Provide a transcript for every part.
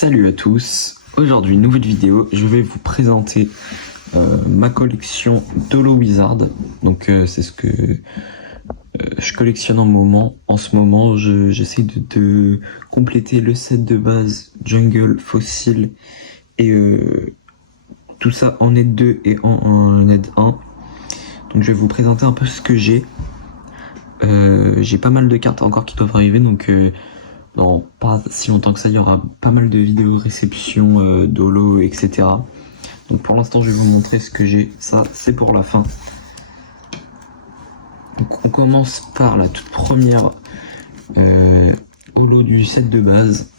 Salut à tous, aujourd'hui nouvelle vidéo, je vais vous présenter ma collection d'Holo Wizard. Donc c'est ce que je collectionne en ce moment. J'essaie de compléter le set de base Jungle, Fossil et tout ça en Net 2 et en Net 1. Donc je vais vous présenter un peu ce que j'ai. J'ai pas mal de cartes encore qui doivent arriver, donc dans pas si longtemps que ça, il y aura pas mal de vidéos de réception d'Holo, etc. Donc pour l'instant, je vais vous montrer ce que j'ai. Ça, c'est pour la fin. Donc on commence par la toute première Holo du set de base.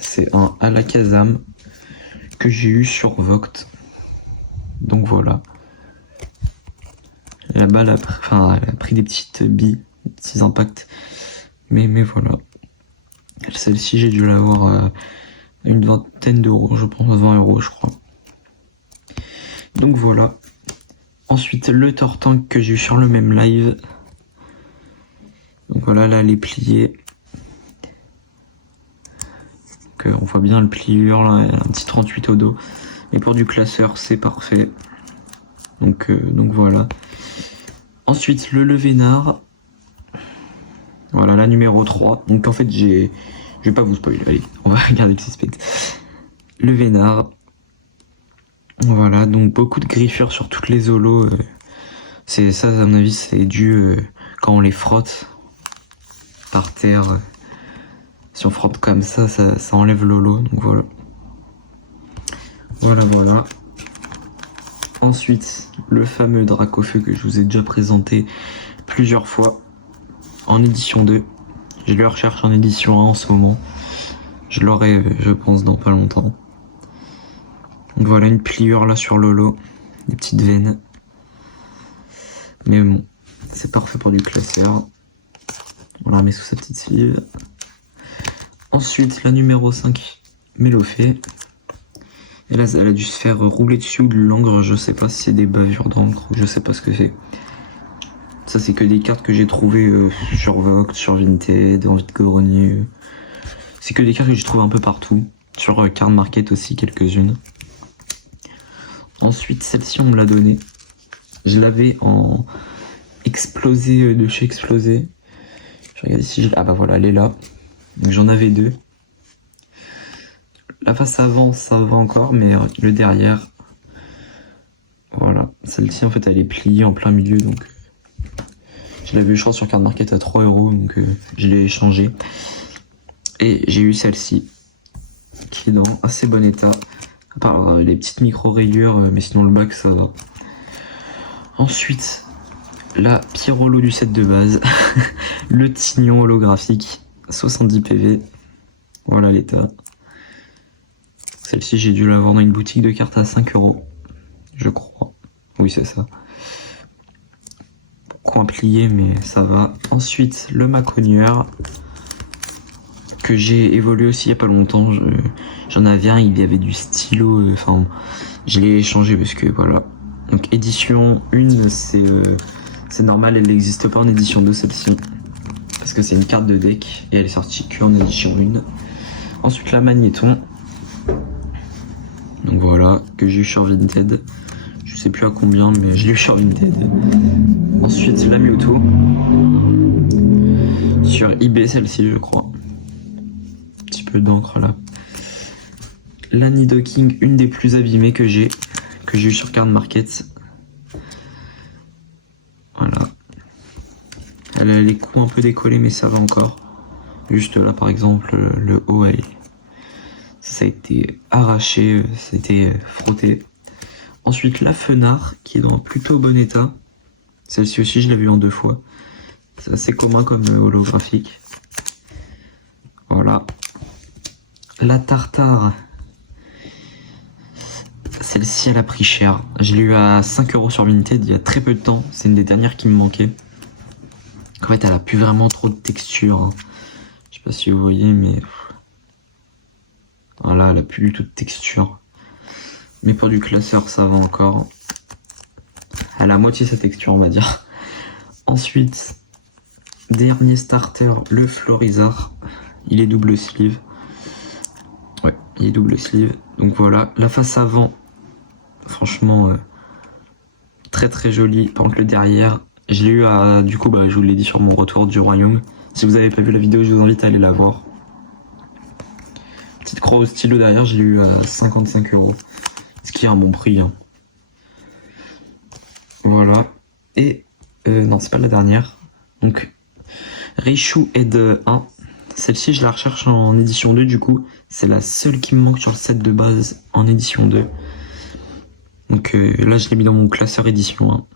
C'est un Alakazam que j'ai eu sur Vogt. Donc voilà. La balle elle a pris des petites billes, des petits impacts. Mais voilà. Celle-ci, j'ai dû l'avoir à une vingtaine d'euros, je pense, à 20 euros, je crois. Donc voilà. Ensuite, le Tortank que j'ai eu sur le même live. Donc voilà, là, elle est pliée. Donc, on voit bien le pliure, là, elle a un petit 38 au dos. Et pour du classeur, c'est parfait. Donc voilà. Ensuite, le Levénard. Voilà, la numéro 3. Donc en fait, je vais pas vous spoiler, allez, on va regarder le suspense. Le Vénard. Voilà, donc beaucoup de griffures sur toutes les holos. C'est ça, à mon avis, c'est dû quand on les frotte par terre. Si on frotte comme ça enlève l'holo, donc voilà. Voilà. Ensuite, le fameux Dracofeu que je vous ai déjà présenté plusieurs fois en édition 2. Je le recherche en édition 1 en ce moment. Je l'aurai, je pense, dans pas longtemps. Donc voilà, une pliure là sur l'holo, des petites veines. Mais bon, c'est parfait pour du classeur. On la remet sous sa petite sleeve. Ensuite, la numéro 5, Mélofée. Et là, elle a dû se faire rouler dessus ou de l'encre. Je sais pas si c'est des bavures d'encre ou je sais pas ce que c'est. Ça, c'est que des cartes que j'ai trouvées sur Vogt, sur Vinted, en vide-grenier. C'est que des cartes que j'ai trouvées un peu partout. Sur Card Market aussi, quelques-unes. Ensuite, celle-ci, on me l'a donnée. Je l'avais en explosé de chez Explosé. Je regarde ici. Ah bah voilà, elle est là. Donc j'en avais deux. La face avant, ça va encore, mais le derrière. Voilà. Celle-ci, en fait, elle est pliée en plein milieu. Donc je l'avais eu, je crois, sur Card Market à 3 euros. Donc je l'ai échangé. Et j'ai eu celle-ci, qui est dans assez bon état. À part les petites micro-rayures, mais sinon le bac, ça va. Ensuite, la pire holo du set de base, le Tignon holographique, 70 PV. Voilà l'état. Celle-ci, j'ai dû l'avoir dans une boutique de cartes à 5 euros, je crois. Oui, c'est ça. Coin plié, mais ça va. Ensuite, le Maconieur, que j'ai évolué aussi il n'y a pas longtemps. J'en avais un, il y avait du stylo, enfin, je l'ai échangé parce que voilà. Donc édition 1, c'est normal, elle n'existe pas en édition 2 celle-ci. Parce que c'est une carte de deck et elle est sortie qu'en édition 1. Ensuite la Magnéton. Donc voilà, que j'ai eu sur Vinted. Je sais plus à combien, mais je l'ai eu sur Vinted. Ensuite la Mewtwo. Sur eBay celle-ci je crois. Un petit peu d'encre là. La Nidoking, une des plus abîmées que j'ai eu sur Card Market. Voilà. Elle a les coups un peu décollés, mais ça va encore. Juste là, par exemple, le haut, ça a été arraché, ça a été frotté. Ensuite, la Fenard, qui est dans un plutôt bon état. Celle-ci aussi, je l'ai vue en 2 fois. C'est assez commun comme holographique. Voilà. La Tartare. Celle-ci, elle a pris cher. Je l'ai eu à 5 euros sur Vinted il y a très peu de temps. C'est une des dernières qui me manquait. En fait, elle a plus vraiment trop de texture. Je sais pas si vous voyez, mais voilà, elle a plus du tout de texture. Mais pour du classeur, ça va encore. Elle a moitié sa texture, on va dire. Ensuite, dernier starter, le Florizard. Il est double sleeve. Ouais, Il est double sleeve. Donc voilà, la face avant, franchement, très très jolie. Par contre le derrière, je l'ai eu à, du coup je vous l'ai dit sur mon retour du royaume. Si vous avez pas vu la vidéo, je vous invite à aller la voir. Petite croix au stylo derrière, je l'ai eu à 55 €. Ce qui est un bon prix. Hein. Voilà. Et non, c'est pas la dernière. Donc Reishu Ed 1. Celle-ci, je la recherche en édition 2 du coup. C'est la seule qui me manque sur le set de base en édition 2. Donc là, je l'ai mis dans mon classeur édition 1.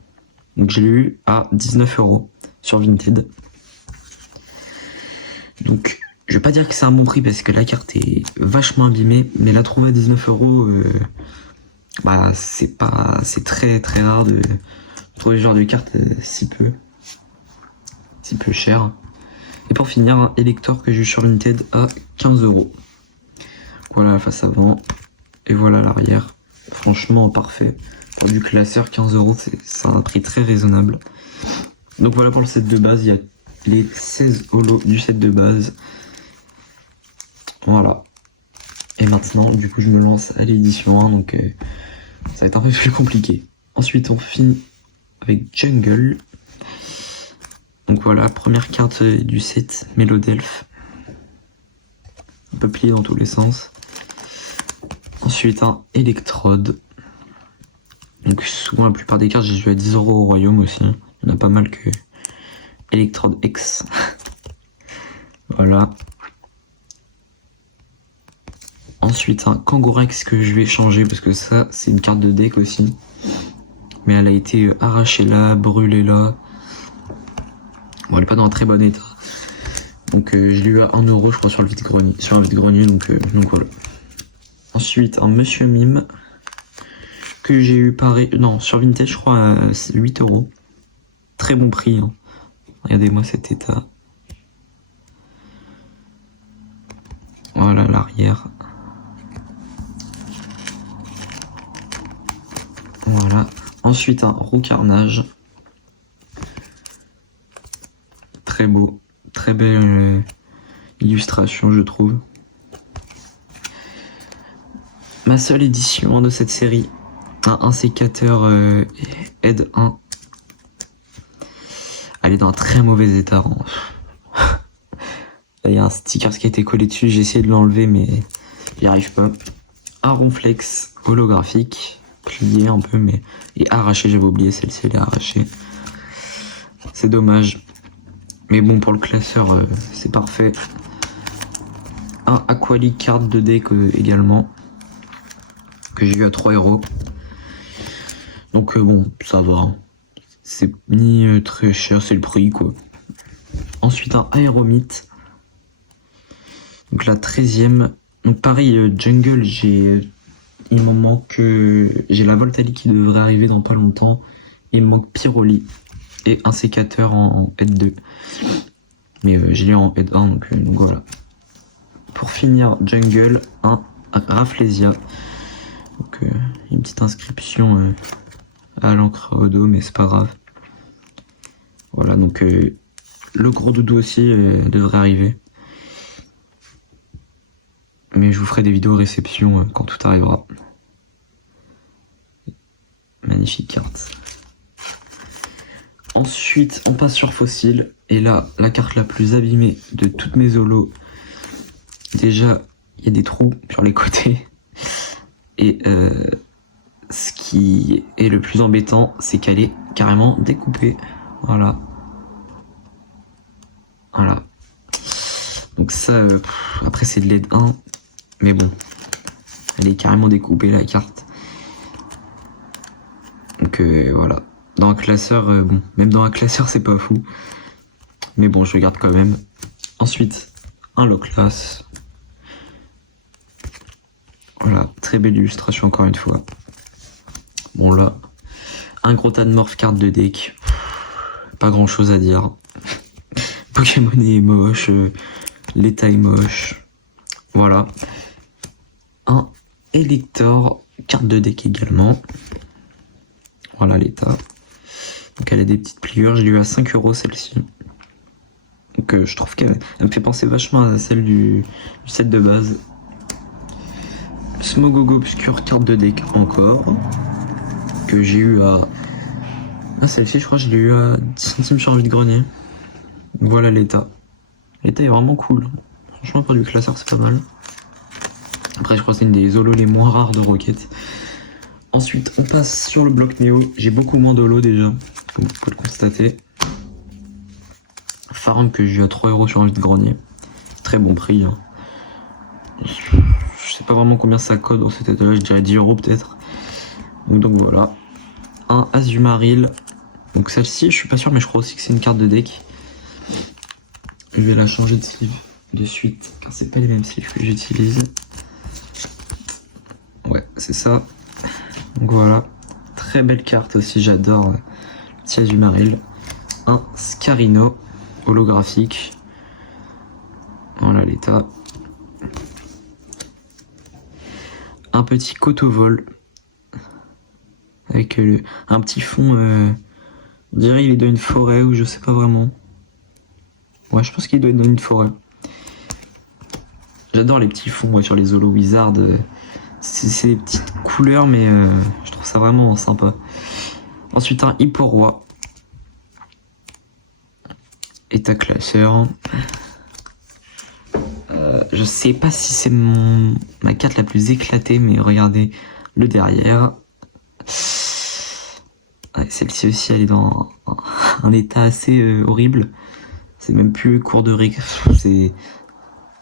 Donc je l'ai eu à 19 € sur Vinted. Donc je vais pas dire que c'est un bon prix parce que la carte est vachement abîmée, mais la trouver à 19 €, c'est très très rare de trouver ce genre de carte si peu cher. Et pour finir, un Elector que j'ai eu sur Vinted à 15 €. Voilà la face avant et voilà l'arrière. Franchement parfait. Pour du classeur, 15 €, c'est un prix très raisonnable. Donc voilà pour le set de base, il y a les 16 holos du set de base. Voilà. Et maintenant, du coup, je me lance à l'édition 1, donc ça va être un peu plus compliqué. Ensuite, on finit avec Jungle. Donc voilà, première carte du set, Mélodelphe. Un peu plié dans tous les sens. Ensuite, un Electrode. Donc souvent, la plupart des cartes, j'ai joué à 10 € au royaume aussi. Il y en a pas mal que Electrode X. Voilà. Ensuite, un Kangourex que je vais changer parce que ça, c'est une carte de deck aussi. Mais elle a été arrachée là, brûlée là. Bon, elle est pas dans un très bon état. Donc je l'ai eu à 1 € je crois sur le vide-grenier. Sur un vide-grenier, donc voilà. Ensuite, un Monsieur Mime que j'ai eu pareil. Non, sur Vinted, je crois à 8 €. Très bon prix. Hein. Regardez-moi cet état. Voilà l'arrière. Voilà. Ensuite, un Roucarnage. Très beau. Très belle illustration, je trouve. Ma seule édition de cette série. Un sécateur Ed 1. Elle est dans un très mauvais état. Il y a un sticker qui a été collé dessus. J'ai essayé de l'enlever, mais j'y arrive pas. Un Ronflex holographique. Plié un peu, mais et arraché. J'avais oublié celle-ci, elle est arrachée. C'est dommage. Mais bon, pour le classeur, c'est parfait. Un Aqualic card de deck également. Que j'ai eu à 3 €. Donc bon, ça va. C'est ni très cher, c'est le prix quoi. Ensuite un Aéromite. Donc la 13e. Donc pareil, Jungle, il m'en manque. J'ai la Voltali qui devrait arriver dans pas longtemps. Il me manque Pyroli. Et un sécateur en Head 2. Mais je l'ai en Head 1, donc voilà. Pour finir, Jungle, un Rafflesia. Donc une petite inscription à l'encre au dos, mais c'est pas grave. Voilà, donc le gros doudou aussi devrait arriver. Mais je vous ferai des vidéos réception quand tout arrivera. Magnifique carte. Ensuite, on passe sur Fossile. Et là, la carte la plus abîmée de toutes mes holos. Déjà, il y a des trous sur les côtés. Et ce qui est le plus embêtant, c'est qu'elle est carrément découpée. Voilà. Voilà. Donc ça, après c'est de l'aide 1. Mais bon, elle est carrément découpée la carte. Donc voilà. Dans un classeur, bon, même dans un classeur c'est pas fou. Mais bon, je regarde quand même. Ensuite, un Loclas. Voilà, très belle illustration encore une fois. Bon là, un gros tas de morph carte de deck. Pas grand chose à dire. Pokémon est moche, l'état est moche. Voilà. Un Elector, carte de deck également. Voilà l'état. Donc elle a des petites pliures, je l'ai eu à 5 € celle-ci. Donc je trouve qu'elle me fait penser vachement à celle du set de base. Smogogo Obscure carte de deck encore. Que j'ai eu à... Ah, celle-ci, je crois que je l'ai eu à 10 centimes sur vide-grenier. Voilà l'état. L'état est vraiment cool. Franchement, pour du classeur, c'est pas mal. Après, je crois que c'est une des holos les moins rares de Rocket. Ensuite, on passe sur le bloc Néo. J'ai beaucoup moins d'holos déjà, comme vous pouvez le constater. Farm que j'ai eu à 3 € sur vide-grenier. Très bon prix. Hein. Je sais pas vraiment combien ça code dans cet état-là, je dirais 10 € peut-être. Donc voilà. Un Azumarill. Donc celle-ci, je suis pas sûr, mais je crois aussi que c'est une carte de deck. Je vais la changer de sleeve de suite, car c'est pas les mêmes sleeves que j'utilise. Ouais, c'est ça. Donc voilà. Très belle carte aussi, j'adore le petit Azumarill. Un Scarino holographique. Voilà l'état. Un petit Cotovol avec un petit fond, on dirait il est dans une forêt ou je sais pas vraiment. Ouais, je pense qu'il doit être dans une forêt. J'adore les petits fonds sur les Holo Wizard. C'est des petites couleurs, mais je trouve ça vraiment sympa. Ensuite, un Hipporoi. État classeur. Je sais pas si c'est ma carte la plus éclatée, mais regardez le derrière. Ouais, celle-ci aussi, elle est dans un état assez horrible. C'est même plus cours de ré. C'est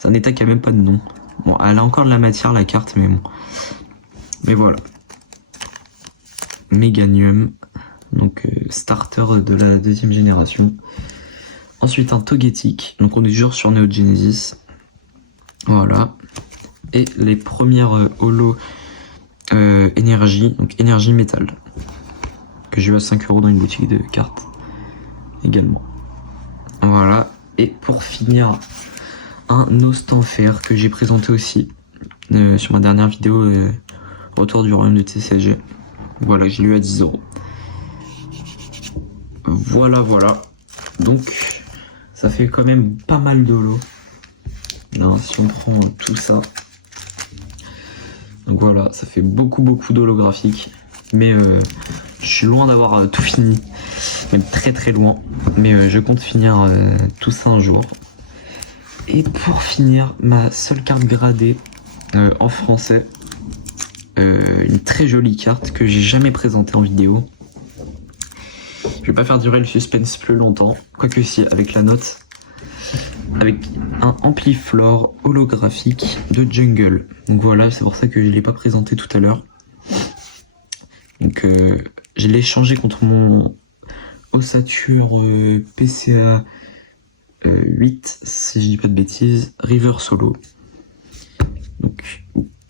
un état qui a même pas de nom. Bon, elle a encore de la matière, la carte, mais bon. Mais voilà. Meganium. Donc, starter de la 2e génération. Ensuite, un Togetic. Donc, on est toujours sur Neo Genesis. Voilà. Et les premières holo énergie. Donc, énergie métal. Que j'ai eu à 5 € dans une boutique de cartes. Également. Voilà. Et pour finir, un Ostanfer que j'ai présenté aussi sur ma dernière vidéo retour du royaume de TCG. Voilà, j'ai eu à 10 €. Voilà. Donc, ça fait quand même pas mal de lots. Là, si on prend tout ça. Donc voilà, ça fait beaucoup d'holographiques. Mais je suis loin d'avoir tout fini. Même très loin. Mais je compte finir tout ça un jour. Et pour finir, ma seule carte gradée en français. Une très jolie carte que j'ai jamais présentée en vidéo. Je vais pas faire durer le suspense plus longtemps. Quoique si, avec la note. Avec un Ampliflore holographique de Jungle. Donc voilà, c'est pour ça que je l'ai pas présenté tout à l'heure. Donc je l'ai changé contre mon Ossature PCA 8, si je dis pas de bêtises, River Solo. Donc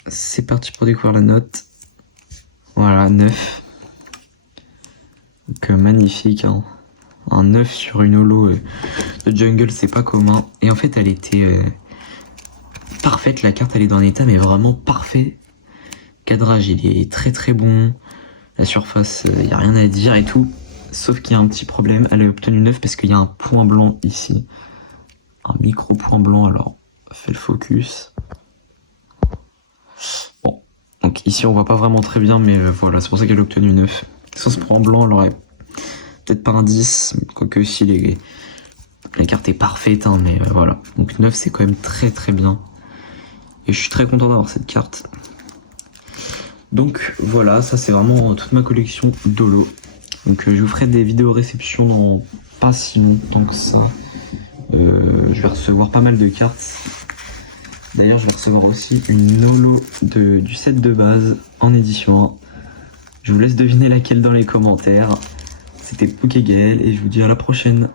c'est parti pour découvrir la note. Voilà, 9. Donc magnifique, hein. Un 9 sur une holo de Jungle, c'est pas commun. Et en fait, elle était parfaite, la carte, elle est dans un état, mais vraiment parfait. Cadrage, il est très bon. La surface, il n'y a rien à dire et tout. Sauf qu'il y a un petit problème, elle a obtenu 9 parce qu'il y a un point blanc ici. Un micro point blanc, alors, fais le focus. Bon, donc ici on voit pas vraiment très bien, mais voilà, c'est pour ça qu'elle a obtenu 9. Sans ce point blanc, elle aurait peut-être pas un 10, quoique aussi la carte est parfaite, hein, mais voilà. Donc 9 c'est quand même très bien. Et je suis très content d'avoir cette carte. Donc voilà, ça c'est vraiment toute ma collection d'holo. Donc je vous ferai des vidéos réception dans pas si longtemps que ça. Je vais recevoir pas mal de cartes. D'ailleurs je vais recevoir aussi une holo du set de base en édition 1. Je vous laisse deviner laquelle dans les commentaires. C'était Pokégaël et je vous dis à la prochaine.